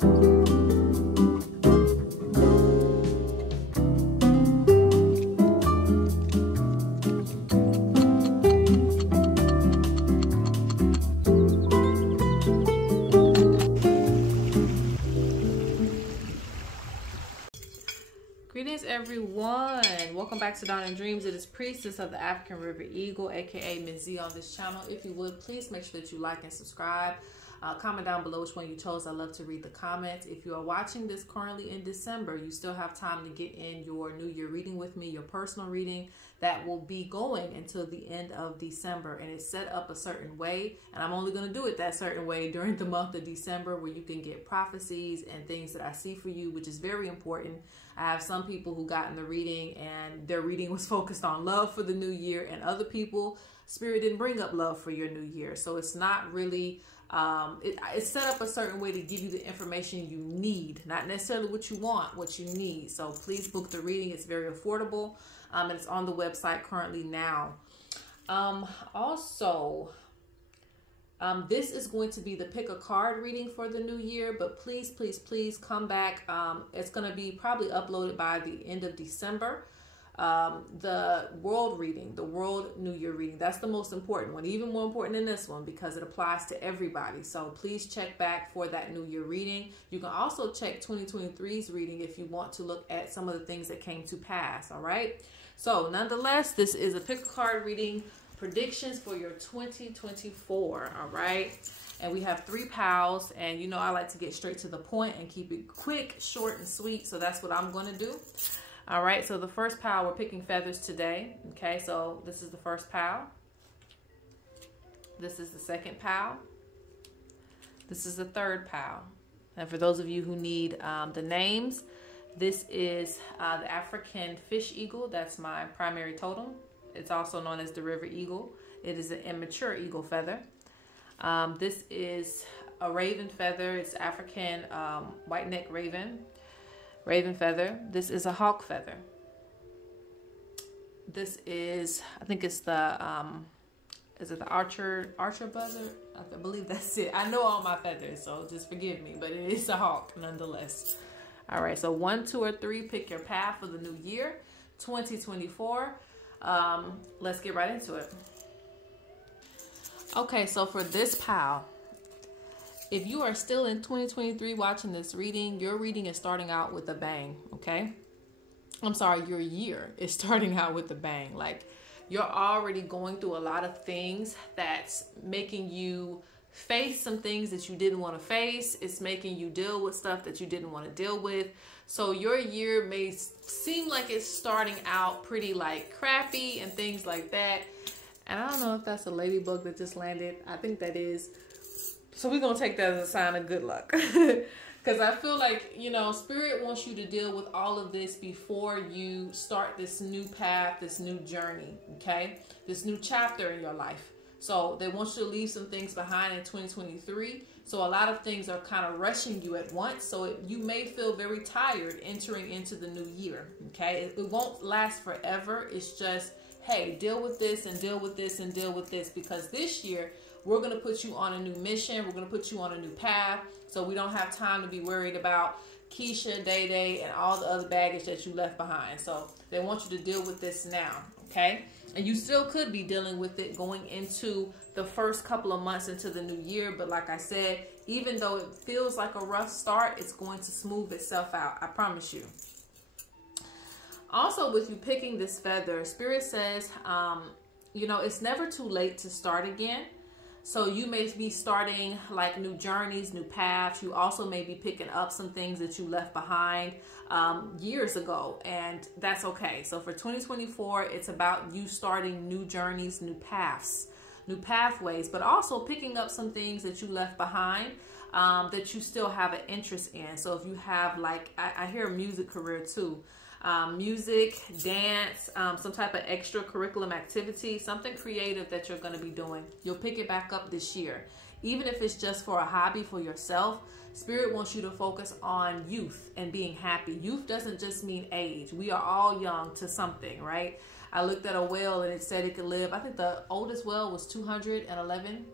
Greetings, everyone. Welcome back to Dawn and Dreams. It is Priestess of the African River Eagle, aka Ms.Z on this channel. If you would, please make sure that you like and subscribe. Comment down below which one you chose. I love to read the comments. If you are watching this currently in December, you still have time to get in your New Year reading with me, your personal reading that will be going until the end of December. And it's set up a certain way. And I'm only going to do it that certain way during the month of December, where you can get prophecies and things that I see for you, which is very important. I have some people who got in the reading and their reading was focused on love for the new year, and other people, Spirit didn't bring up love for your new year. So it's not really, it's set up a certain way to give you the information you need, not necessarily what you want, what you need. So please book the reading. It's very affordable, and it's on the website currently now. This is going to be the pick a card reading for the new year, but please, please, please come back. It's going to be probably uploaded by the end of December. The world reading, the world New Year reading, that's the most important one, even more important than this one because it applies to everybody. So please check back for that New Year reading. You can also check 2023's reading if you want to look at some of the things that came to pass. All right. So nonetheless, this is a pick a card reading, predictions for your 2024. All right. And we have 3 pals, and you know I like to get straight to the point and keep it quick, short, and sweet. So that's what I'm going to do. All right, so the first pile, we're picking feathers today. Okay, so this is the first pile. This is the second pile. This is the third pile. And for those of you who need the names, this is the African fish eagle. That's my primary totem. It's also known as the river eagle. It is an immature eagle feather. This is a raven feather. It's African white-neck raven feather. This is a hawk feather. This is, I think it's the, is it the archer buzzard? I believe that's it. I know all my feathers, so just forgive me, but it is a hawk nonetheless. All right, so 1, 2, or 3, pick your path for the new year, 2024. Let's get right into it. Okay, so for this pile, if you are still in 2023 watching this reading, your reading is starting out with a bang, okay? I'm sorry, your year is starting out with a bang. Like, you're already going through a lot of things that's making you face some things that you didn't want to face. It's making you deal with stuff that you didn't want to deal with. So your year may seem like it's starting out pretty like crappy and things like that. And I don't know if that's a ladybug that just landed. I think that is. So we're going to take that as a sign of good luck. Because I feel like, you know, Spirit wants you to deal with all of this before you start this new path, this new journey, okay? This new chapter in your life. So they want you to leave some things behind in 2023. So a lot of things are kind of rushing you at once. So you may feel very tired entering into the new year, okay? It won't last forever. It's just, hey, deal with this and deal with this and deal with this. Because this year, we're going to put you on a new mission. We're going to put you on a new path. So we don't have time to be worried about Keisha, Day Day, and all the other baggage that you left behind. So they want you to deal with this now, okay? And you still could be dealing with it going into the first couple of months into the new year. But like I said, even though it feels like a rough start, it's going to smooth itself out. I promise you. Also, with you picking this feather, Spirit says, you know, it's never too late to start again. So you may be starting like new journeys, new paths. You also may be picking up some things that you left behind years ago, and that's okay. So for 2024, it's about you starting new journeys, new paths, new pathways, but also picking up some things that you left behind that you still have an interest in. So if you have, like, I hear a music career too. Music, dance, some type of extracurriculum activity, something creative that you're going to be doing. You'll pick it back up this year. Even if it's just for a hobby for yourself, Spirit wants you to focus on youth and being happy. Youth doesn't just mean age. We are all young to something, right? I looked at a whale and it said it could live, I think the oldest whale was 211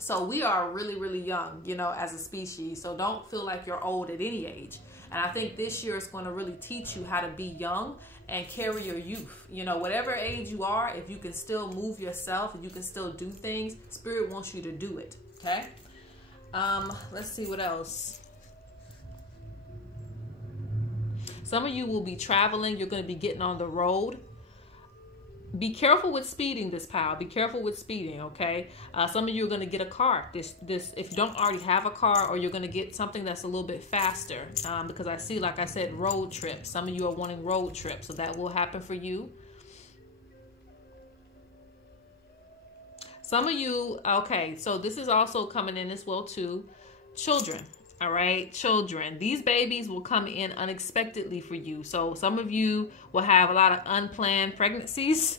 So we are really, really young, you know, as a species. So don't feel like you're old at any age. And I think this year is going to really teach you how to be young and carry your youth. You know, whatever age you are, if you can still move yourself and you can still do things, Spirit wants you to do it. Okay. Let's see what else. Some of you will be traveling. You're going to be getting on the road. Be careful with speeding this pile. Be careful with speeding, okay? Some of you are going to get a car. This if you don't already have a car, or you're going to get something that's a little bit faster, because I see, like I said, road trips. Some of you are wanting road trips, so that will happen for you. Some of you, okay, so this is also coming in as well too. Children. All right, children. These babies will come in unexpectedly for you. So some of you will have a lot of unplanned pregnancies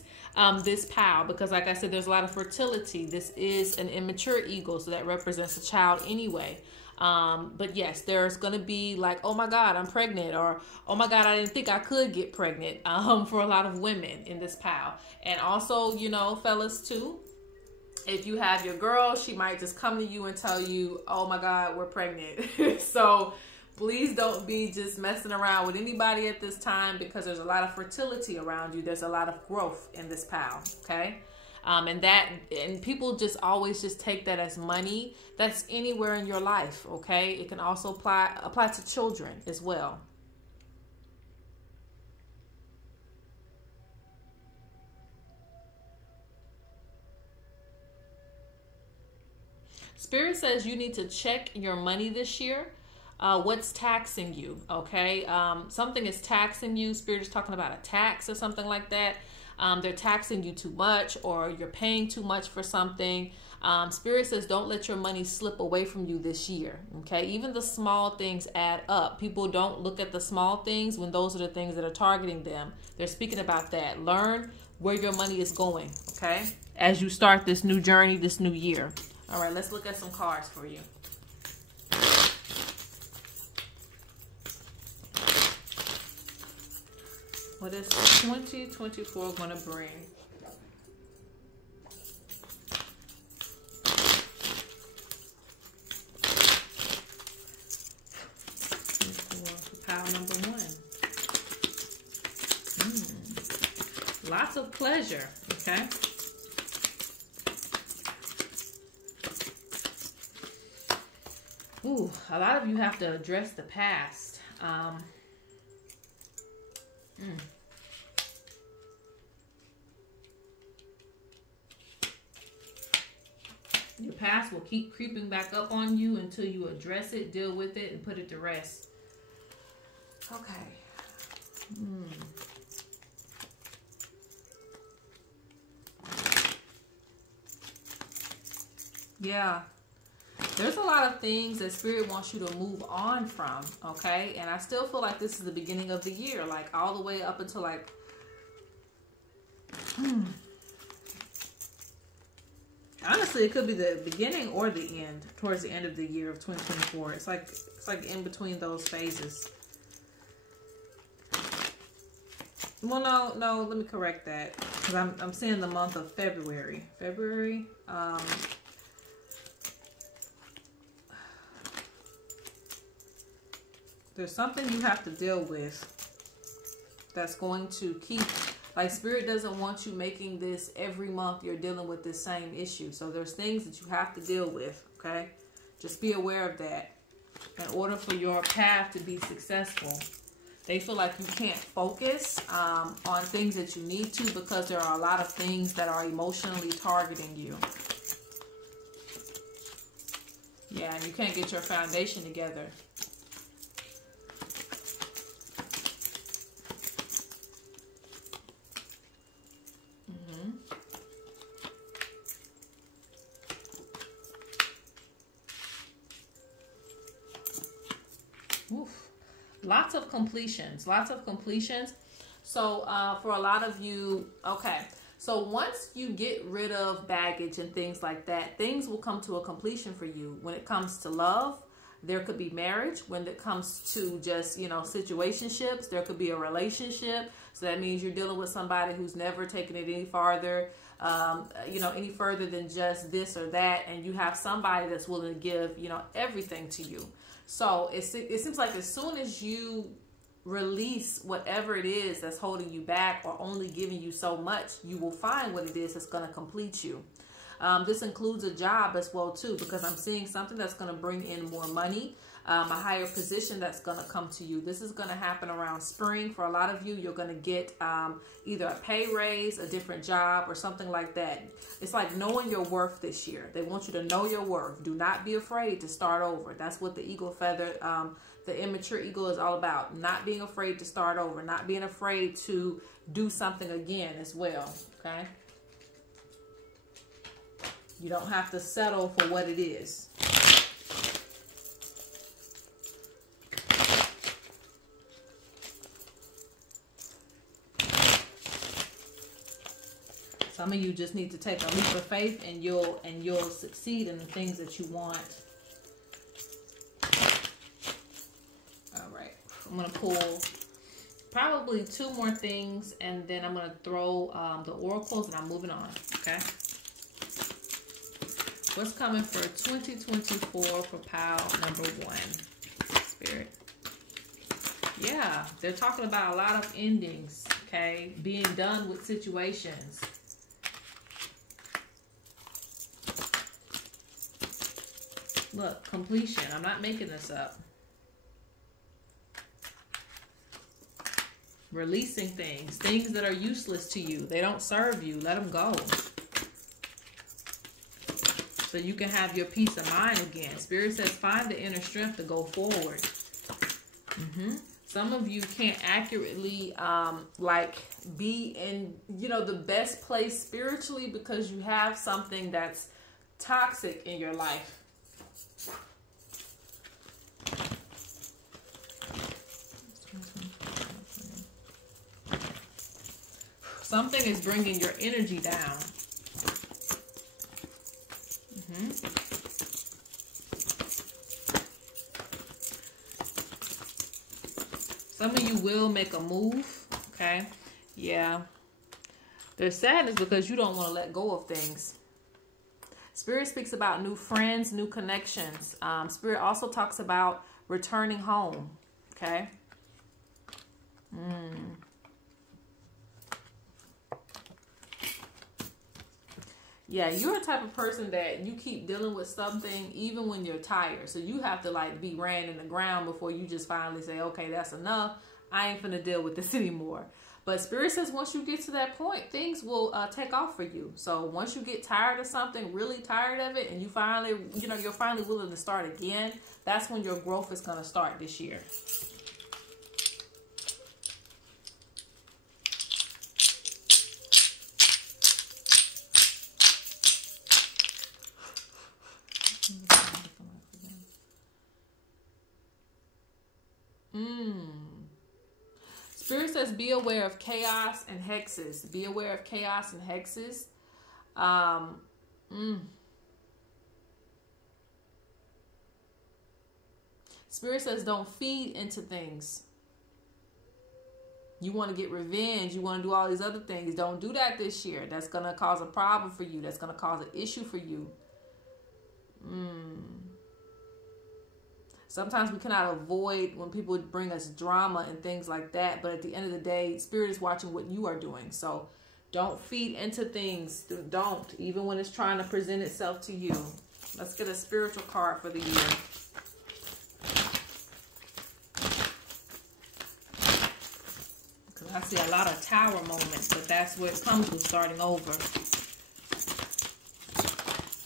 this pile, because like I said, there's a lot of fertility. This is an immature eagle, so that represents a child anyway. But yes, there's going to be like, oh my God, I'm pregnant, or oh my God, I didn't think I could get pregnant for a lot of women in this pile. And also, you know, fellas too. If you have your girl, she might just come to you and tell you, oh my God, we're pregnant. So please don't be just messing around with anybody at this time, because there's a lot of fertility around you. There's a lot of growth in this pile, okay? And people just always just take that as money. That's anywhere in your life, okay? It can also apply to children as well. Spirit says you need to check your money this year. What's taxing you, okay? Something is taxing you. Spirit is talking about a tax or something like that. They're taxing you too much, or you're paying too much for something. Spirit says don't let your money slip away from you this year, okay? Even the small things add up. People don't look at the small things when those are the things that are targeting them. They're speaking about that. Learn where your money is going, okay? As you start this new journey, this new year. All right, let's look at some cards for you. What is 2024 going to bring? Pile number 1. Lots of pleasure, okay? Ooh, a lot of you have to address the past. Your past will keep creeping back up on you until you address it, deal with it, and put it to rest. Okay. Yeah. There's a lot of things that Spirit wants you to move on from, okay? And I still feel like this is the beginning of the year, like all the way up until like... Honestly, it could be the beginning or the end, towards the end of the year of 2024. It's like in between those phases. Well, no, let me correct that, because I'm seeing the month of February. There's something you have to deal with that's going to keep, like Spirit doesn't want you making this every month you're dealing with this same issue. So there's things that you have to deal with, okay? Just be aware of that in order for your path to be successful. They feel like you can't focus on things that you need to, because there are a lot of things that are emotionally targeting you. Yeah, and you can't get your foundation together. Lots of completions. So for a lot of you, okay, so once you get rid of baggage and things like that, things will come to a completion for you. When it comes to love, there could be marriage. When it comes to just, you know, situationships, there could be a relationship. So that means you're dealing with somebody who's never taken it any farther. any further than just this or that, and you have somebody that's willing to give, everything to you. So it seems like as soon as you release whatever it is that's holding you back or only giving you so much, you will find what it is that's going to complete you. This includes a job as well too, because I'm seeing something that's going to bring in more money, a higher position that's going to come to you. This is going to happen around spring. For a lot of you, you're going to get either a pay raise, a different job, or something like that. It's like knowing your worth this year. They want you to know your worth. Do not be afraid to start over. That's what the eagle feather, the immature eagle, is all about. Not being afraid to start over. Not being afraid to do something again as well. Okay? You don't have to settle for what it is. Some of you just need to take a leap of faith, and you'll succeed in the things that you want. All right, I'm gonna pull probably 2 more things, and then I'm gonna throw the oracles, and I'm moving on. Okay. What's coming for 2024 for pile number 1, Spirit? Yeah, they're talking about a lot of endings. Okay, being done with situations. Look, completion. I'm not making this up. Releasing things that are useless to you. They don't serve you. Let them go. So you can have your peace of mind again. Spirit says find the inner strength to go forward. Some of you can't accurately be in the best place spiritually because you have something that's toxic in your life. Something is bringing your energy down. Some of you will make a move. Okay. Yeah. There's sadness because you don't want to let go of things. Spirit speaks about new friends, new connections. Spirit also talks about returning home. Okay. Yeah, you're a type of person that you keep dealing with something even when you're tired. So you have to be ran in the ground before you just finally say, okay, that's enough. I ain't finna deal with this anymore. But Spirit says once you get to that point, things will take off for you. So once you get tired of something, really tired of it, and you finally, you're finally willing to start again, that's when your growth is going to start this year. Spirit says be aware of chaos and hexes. Be aware of chaos and hexes. Spirit says don't feed into things. You want to get revenge. You want to do all these other things. Don't do that this year. That's going to cause a problem for you. That's going to cause an issue for you. Sometimes we cannot avoid when people bring us drama and things like that. But at the end of the day, Spirit is watching what you are doing. So don't feed into things. Don't. Even when it's trying to present itself to you. Let's get a spiritual card for the year. Because I see a lot of tower moments. But that's where it comes with starting over.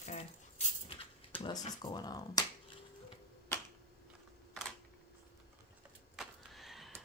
Okay. What else is going on?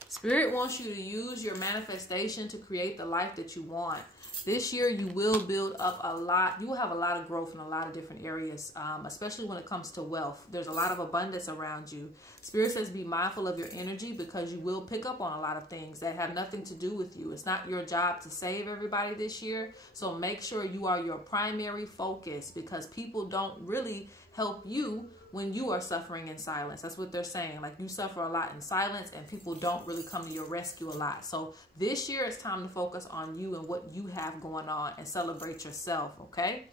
Spirit wants you to use your manifestation to create the life that you want. This year, you will build up a lot. You will have a lot of growth in a lot of different areas, especially when it comes to wealth. There's a lot of abundance around you. Spirit says be mindful of your energy because you will pick up on a lot of things that have nothing to do with you. It's not your job to save everybody this year. So make sure you are your primary focus because people don't really help you when you are suffering in silence. That's what they're saying. Like, you suffer a lot in silence and people don't really come to your rescue a lot. So this year it's time to focus on you and what you have going on and celebrate yourself, okay?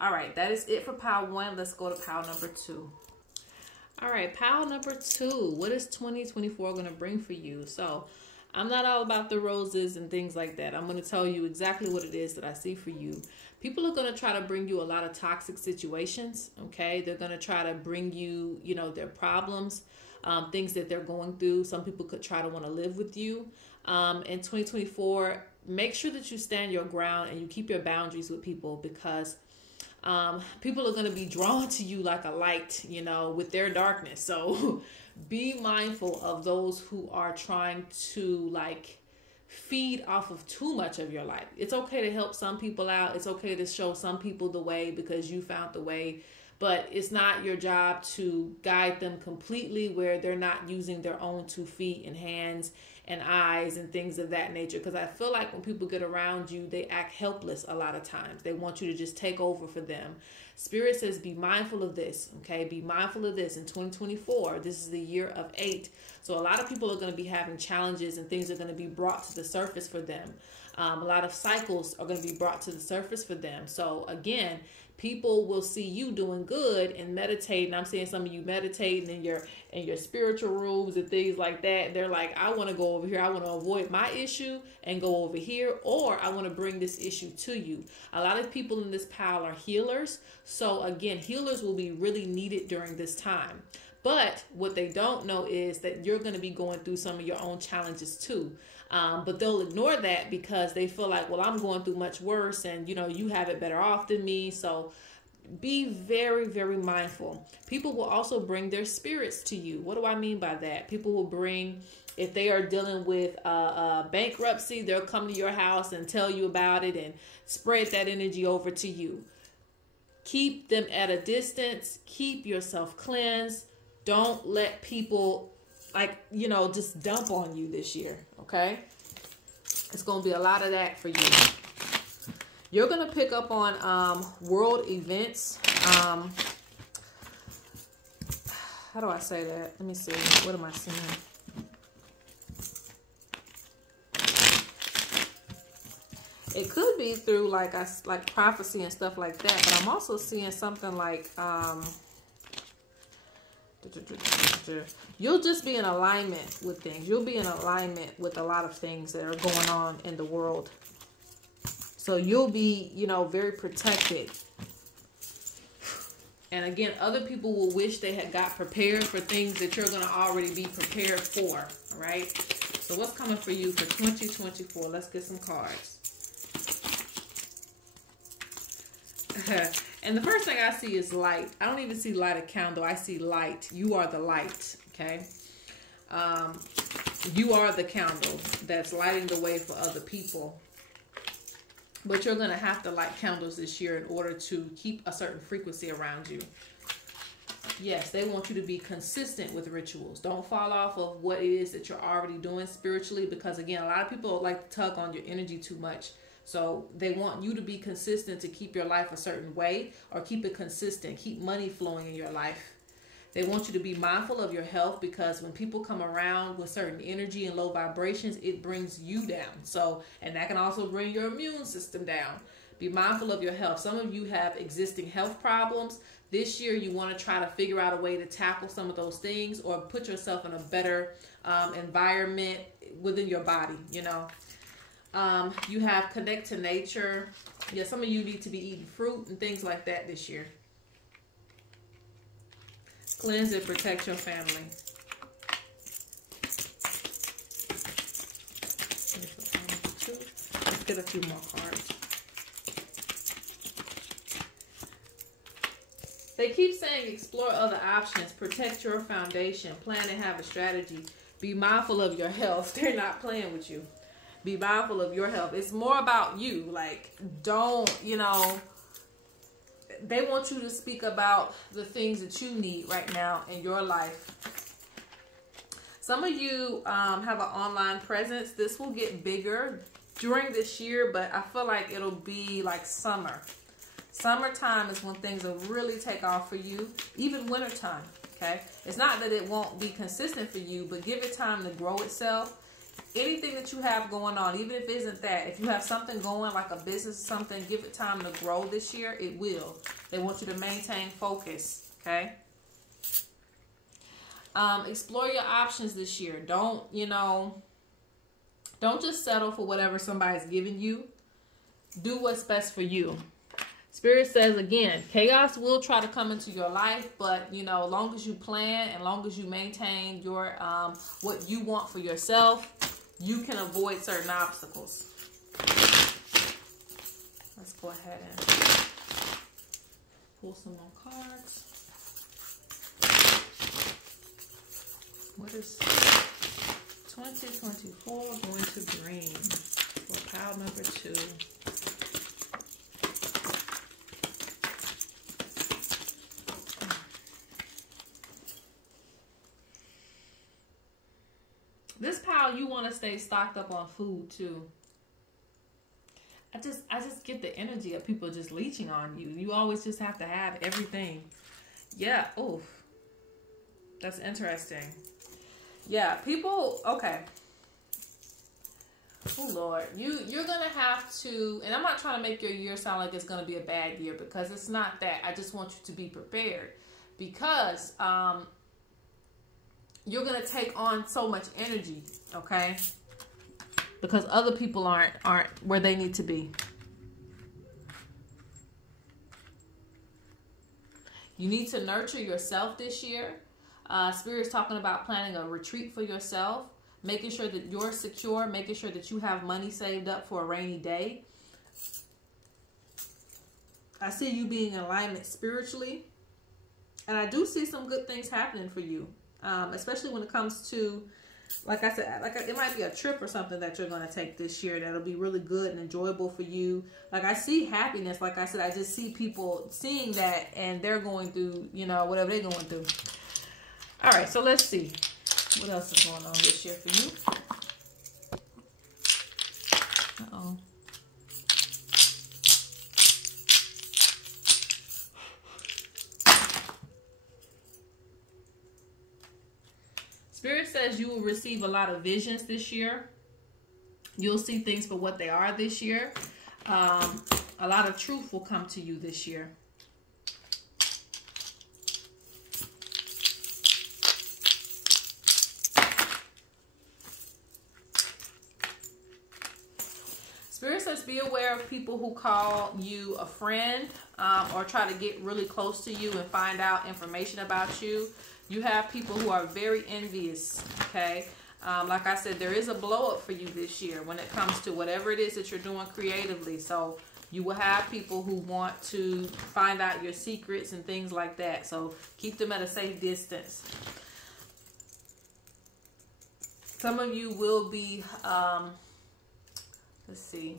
All right, that is it for pile 1. Let's go to pile number 2. All right, pile number 2. What is 2024 going to bring for you? So I'm not all about the roses and things like that. I'm going to tell you exactly what it is that I see for you. People are going to try to bring you a lot of toxic situations, okay? They're going to try to bring you, you know, their problems, things that they're going through. Some people could try to want to live with you. In 2024, make sure that you stand your ground and you keep your boundaries with people, because people are going to be drawn to you like a light, you know, with their darkness. So be mindful of those who are trying to like feed off of too much of your life. It's okay to help some people out. It's okay to show some people the way because you found the way, but it's not your job to guide them completely where they're not using their own 2 feet and hands and eyes and things of that nature. Because I feel like when people get around you, they act helpless a lot of times. They want you to just take over for them. Spirit says, be mindful of this, okay? Be mindful of this in 2024. This is the year of 8. So a lot of people are going to be having challenges and things are going to be brought to the surface for them. A lot of cycles are going to be brought to the surface for them. So again, people will see you doing good and meditating. I'm seeing some of you meditating in your spiritual rooms and things like that. They're like, I want to go over here. I want to avoid my issue and go over here, or I want to bring this issue to you. A lot of people in this pile are healers. So again, healers will be really needed during this time. But what they don't know is that you're going to be going through some of your own challenges too. But they'll ignore that because they feel like, well, I'm going through much worse and, you know, you have it better off than me. So be very, very mindful. People will also bring their spirits to you. What do I mean by that? People will bring, if they are dealing with bankruptcy, they'll come to your house and tell you about it and spread that energy over to you. Keep them at a distance. Keep yourself cleansed. Don't let people, like, you know, just dump on you this year, okay? It's going to be a lot of that for you. You're going to pick up on world events. How do I say that? Let me see. What am I seeing? It could be through like prophecy and stuff like that, but I'm also seeing something like you'll just be in alignment with things. You'll be in alignment with a lot of things that are going on in the world. So you'll be, you know, very protected. And again, other people will wish they had got prepared for things that you're going to already be prepared for. All right. So what's coming for you for 2024? Let's get some cards. And the first thing I see is light. I don't even see light a candle. I see light. You are the light, okay? You are the candle that's lighting the way for other people. But you're going to have to light candles this year in order to keep a certain frequency around you. Yes, they want you to be consistent with rituals. Don't fall off of what it is that you're already doing spiritually, because again, a lot of people like to tug on your energy too much. So they want you to be consistent to keep your life a certain way, or keep it consistent, keep money flowing in your life. They want you to be mindful of your health, because when people come around with certain energy and low vibrations, it brings you down. So, and that can also bring your immune system down. Be mindful of your health. Some of you have existing health problems. This year, you want to try to figure out a way to tackle some of those things, or put yourself in a better environment within your body, you know. You have connect to nature. Yeah, some of you need to be eating fruit and things like that this year. Cleanse and protect your family. Let's get a few more cards. They keep saying explore other options, protect your foundation, plan and have a strategy. Be mindful of your health. They're not playing with you. Be mindful of your health. It's more about you. Like, don't, you know, they want you to speak about the things that you need right now in your life. Some of you have an online presence. This will get bigger during this year, but I feel like it'll be like summer. Summertime is when things will really take off for you, even wintertime, okay? It's not that it won't be consistent for you, but give it time to grow itself. Anything that you have going on, even if it isn't that, if you have something going like a business or something, give it time to grow this year. It will. They want you to maintain focus, okay? Explore your options this year. Don't just settle for whatever somebody's giving you. Do what's best for you. Spirit says, again, chaos will try to come into your life, but, as long as you plan and long as you maintain your what you want for yourself, you can avoid certain obstacles. Let's go ahead and pull some more cards. What is 2024 going to bring for pile number 2? This pile, you want to stay stocked up on food too. I just get the energy of people just leeching on you. You always just have to have everything. Yeah, oof. That's interesting. Yeah, people, okay. Oh, Lord. You're going to have to, and I'm not trying to make your year sound like it's going to be a bad year, because it's not that. I just want you to be prepared, because you're going to take on so much energy, okay? Because other people aren't where they need to be. You need to nurture yourself this year. Spirit's talking about planning a retreat for yourself, making sure that you're secure, making sure that you have money saved up for a rainy day. I see you being in alignment spiritually, and I do see some good things happening for you, especially when it comes to, like I said, it might be a trip or something that you're going to take this year that'll be really good and enjoyable for you. Like, I see happiness. Like I said, I just see people seeing that, and they're going through, whatever they're going through. All right, so let's see. What else is going on this year for you? Uh-oh. Spirit says you will receive a lot of visions this year. You'll see things for what they are this year. A lot of truth will come to you this year. Spirit says be aware of people who call you a friend or try to get really close to you and find out information about you. You have people who are very envious, okay? Like I said, there is a blow up for you this year when it comes to whatever it is that you're doing creatively. So you will have people who want to find out your secrets and things like that. So keep them at a safe distance. Some of you will be, let's see.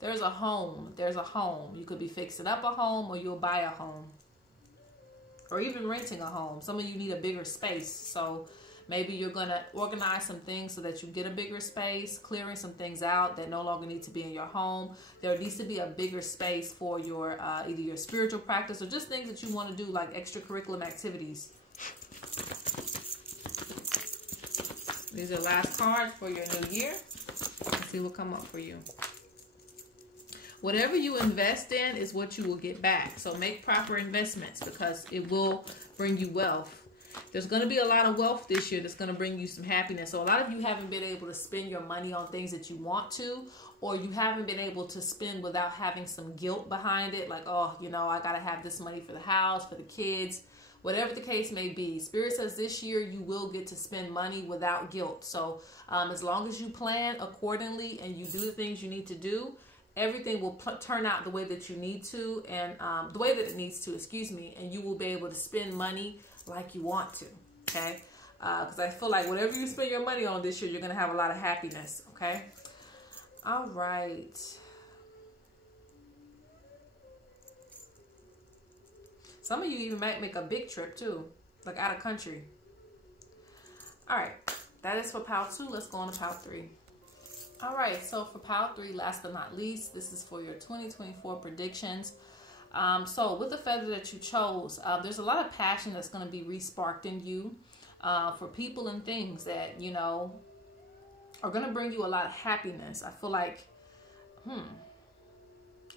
There's a home. There's a home. You could be fixing up a home, or you'll buy a home. Or even renting a home. Some of you need a bigger space. So maybe you're going to organize some things so that you get a bigger space, clearing some things out that no longer need to be in your home. There needs to be a bigger space for your either your spiritual practice or just things that you want to do, like extracurricular activities. These are last cards for your new year. Let's see what come up for you. Whatever you invest in is what you will get back. So make proper investments, because it will bring you wealth. There's going to be a lot of wealth this year that's going to bring you some happiness. So a lot of you haven't been able to spend your money on things that you want to, or you haven't been able to spend without having some guilt behind it. Like, oh, I got to have this money for the house, for the kids, whatever the case may be. Spirit says this year you will get to spend money without guilt. So as long as you plan accordingly and you do the things you need to do, everything will turn out the way that you need to, and the way that it needs to, and you will be able to spend money like you want to, okay? Because I feel like whatever you spend your money on this year, you're going to have a lot of happiness, okay? All right. Some of you even might make a big trip too, like out of country. All right, that is for pile 2. Let's go on to pile 3. All right, so for pile 3, last but not least, this is for your 2024 predictions. So with the feather that you chose, there's a lot of passion that's going to be re-sparked in you for people and things that, you know, are going to bring you a lot of happiness. I feel like,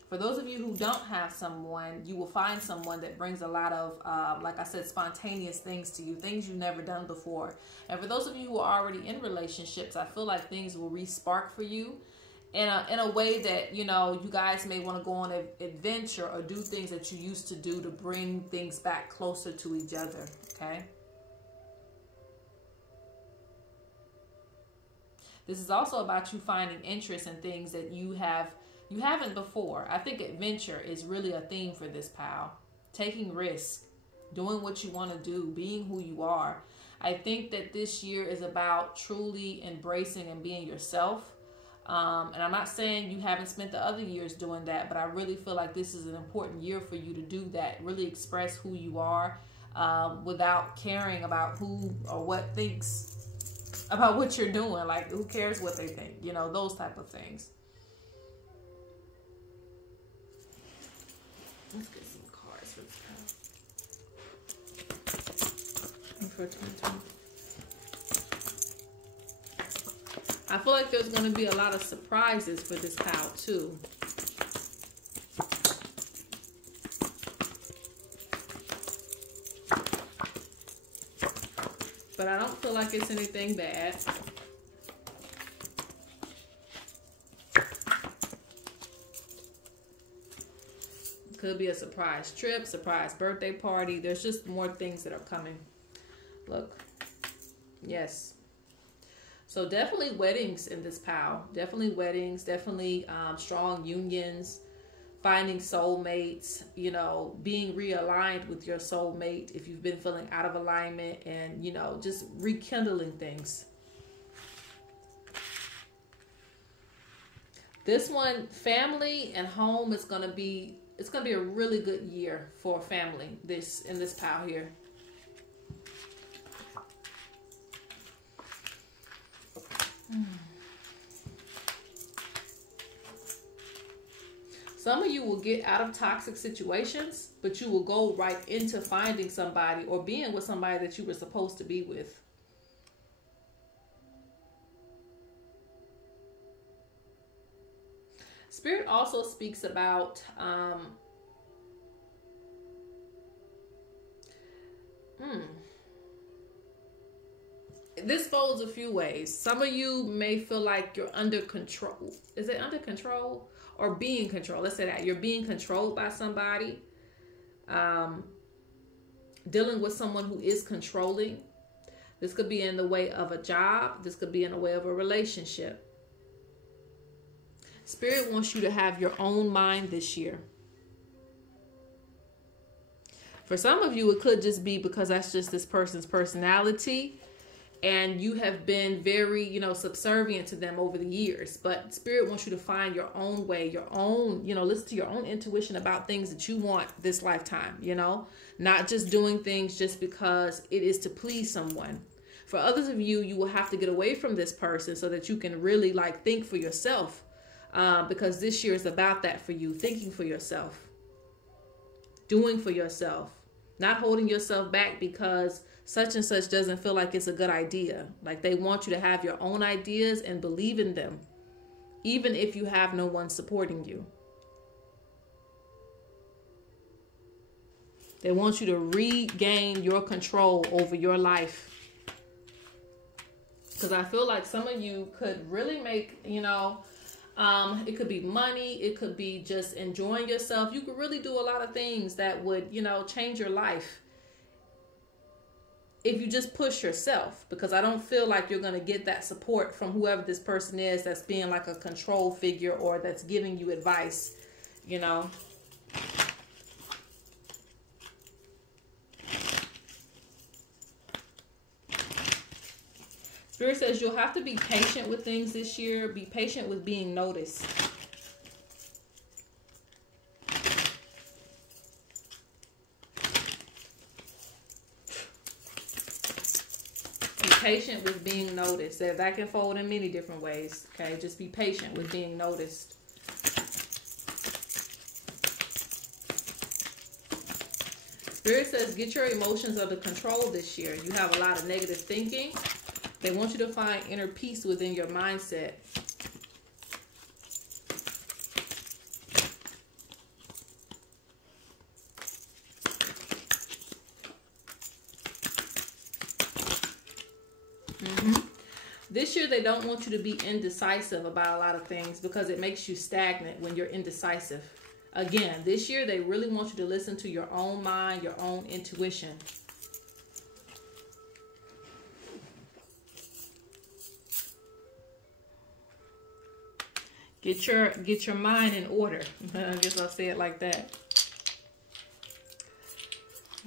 for those of you who don't have someone, you will find someone that brings a lot of, like I said, spontaneous things to you, things you've never done before. And for those of you who are already in relationships, I feel like things will re-spark for you in a way that, you know, you guys may want to go on an adventure or do things that you used to do to bring things back closer to each other, okay? This is also about you finding interest in things that you haven't before. I think adventure is really a theme for this pal. Taking risks, doing what you want to do, being who you are. I think that this year is about truly embracing and being yourself. And I'm not saying you haven't spent the other years doing that, but I really feel like this is an important year for you to do that. Really express who you are without caring about who or what thinks about what you're doing. Like, who cares what they think? You know, those type of things. Let's get some cards for this pal. For 2020. I feel like there's going to be a lot of surprises for this pal too. But I don't feel like it's anything bad. Could be a surprise trip, surprise birthday party. There's just more things that are coming. Look. Yes. So definitely weddings in this pal. Definitely weddings. Definitely strong unions. Finding soulmates. You know, being realigned with your soulmate if you've been feeling out of alignment. And, you know, just rekindling things. This one, family and home, is going to be... It's going to be a really good year for family in this pile here. Some of you will get out of toxic situations, but you will go right into finding somebody or being with somebody that you were supposed to be with. Spirit also speaks about this folds a few ways. Some of you may feel like you're under control. Is it under control or being controlled? Let's say that you're being controlled by somebody. Dealing with someone who is controlling. This could be in the way of a job. This could be in the way of a relationship. Spirit wants you to have your own mind this year. For some of you, it could just be because that's just this person's personality and you have been very, you know, subservient to them over the years. But Spirit wants you to find your own way, your own, you know, listen to your own intuition about things that you want this lifetime, you know, not just doing things just because it is to please someone. For others of you, you will have to get away from this person so that you can really like think for yourself. Because this year is about that for you, thinking for yourself, doing for yourself, not holding yourself back because such and such doesn't feel like it's a good idea. Like they want you to have your own ideas and believe in them, even if you have no one supporting you. They want you to regain your control over your life. Because I feel like some of you could really make, you know, it could be money. It could be just enjoying yourself. You could really do a lot of things that would, you know, change your life if you just push yourself. Because I don't feel like you're going to get that support from whoever this person is that's being like a control figure or that's giving you advice, you know. Spirit says you'll have to be patient with things this year. Be patient with being noticed. Be patient with being noticed. That can fold in many different ways. Okay, just be patient with being noticed. Spirit says, get your emotions under control this year. You have a lot of negative thinking. They want you to find inner peace within your mindset. This year, they don't want you to be indecisive about a lot of things because it makes you stagnant when you're indecisive. Again, this year, they really want you to listen to your own mind, your own intuition. Get your mind in order. I guess I'll say it like that.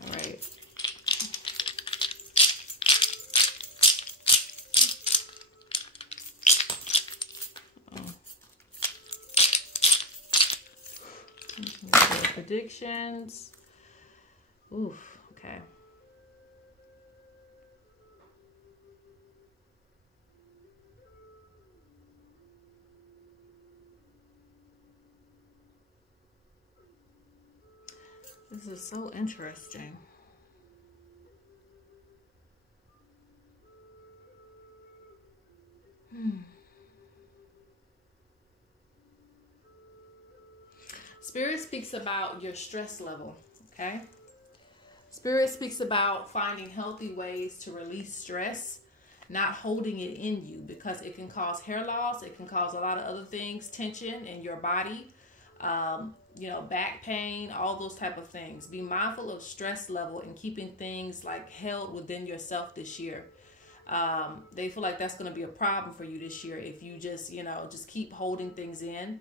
All right. Predictions. Oof, okay. This is so interesting. Spirit speaks about your stress level, okay? Spirit speaks about finding healthy ways to release stress, not holding it in you, because it can cause hair loss. It can cause a lot of other things, tension in your body, you know, back pain, all those type of things. Be mindful of stress level and keeping things like held within yourself this year. They feel like that's going to be a problem for you this year if you just, you know, just keep holding things in.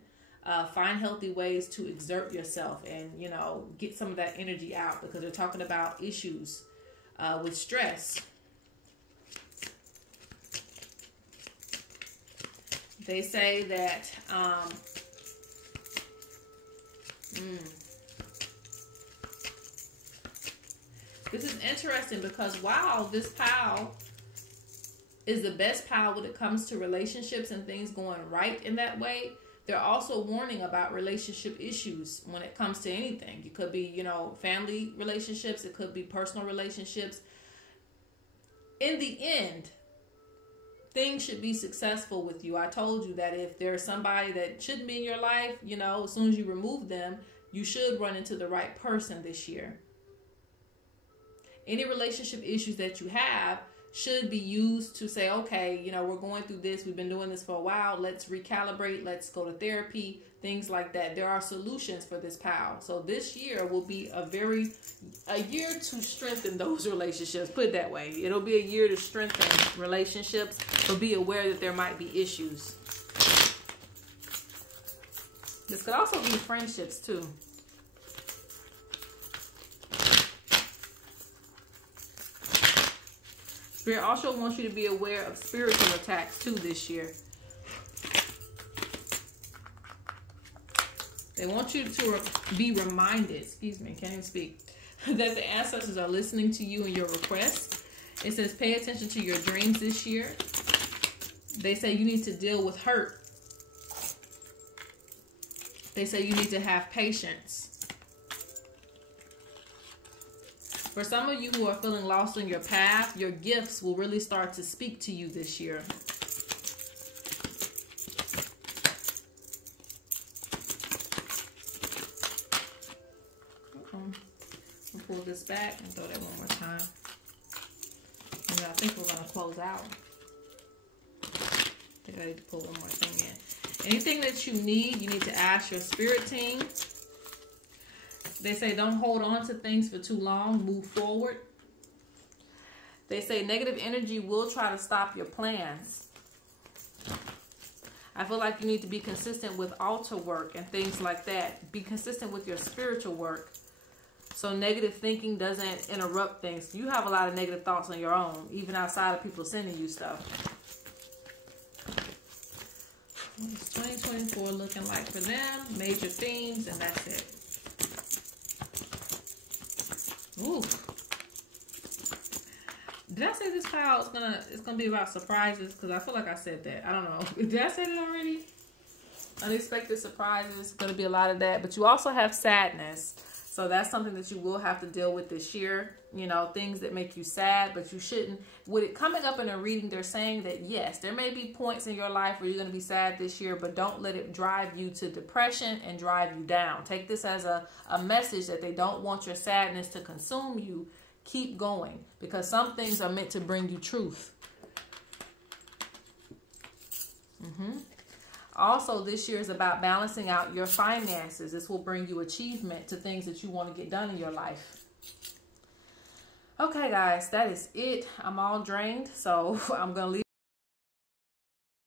Find healthy ways to exert yourself and, you know, get some of that energy out, because they're talking about issues with stress. They say that this is interesting because while this pile is the best pile when it comes to relationships and things going right in that way, they're also warning about relationship issues when it comes to anything. It could be, you know, family relationships. It could be personal relationships. In the end, things should be successful with you. I told you that if there's somebody that shouldn't be in your life, you know, as soon as you remove them, you should run into the right person this year. Any relationship issues that you have should be used to say, okay, you know, we're going through this. We've been doing this for a while. Let's recalibrate. Let's go to therapy, things like that. There are solutions for this pile. So this year will be a year to strengthen those relationships. Put it that way. It'll be a year to strengthen relationships, but be aware that there might be issues. This could also be friendships too. Spirit also wants you to be aware of spiritual attacks too this year. They want you to be reminded, excuse me, can't even speak, that the ancestors are listening to you and your requests. It says pay attention to your dreams this year. They say you need to deal with hurt. They say you need to have patience. For some of you who are feeling lost in your path, your gifts will really start to speak to you this year. I'll pull this back and throw that one more time. And I think we're going to close out. I think I need to pull one more thing in. Anything that you need to ask your spirit team. They say don't hold on to things for too long. Move forward. They say negative energy will try to stop your plans. I feel like you need to be consistent with altar work and things like that. Be consistent with your spiritual work so negative thinking doesn't interrupt things. You have a lot of negative thoughts on your own, even outside of people sending you stuff. What's 2024 looking like for them? Major themes, and that's it. Ooh. Did I say this pile is gonna be about surprises? Because I feel like I said that. I don't know. Did I say it already? Unexpected surprises. Gonna be a lot of that. But you also have sadness. So that's something that you will have to deal with this year. You know, things that make you sad, but you shouldn't. With it coming up in a reading, they're saying that yes, there may be points in your life where you're going to be sad this year, but don't let it drive you to depression and drive you down. Take this as a message that they don't want your sadness to consume you. Keep going, because some things are meant to bring you truth. Also, this year is about balancing out your finances. This will bring you achievement to things that you want to get done in your life. Okay, guys, that is it. I'm all drained, so I'm going to leave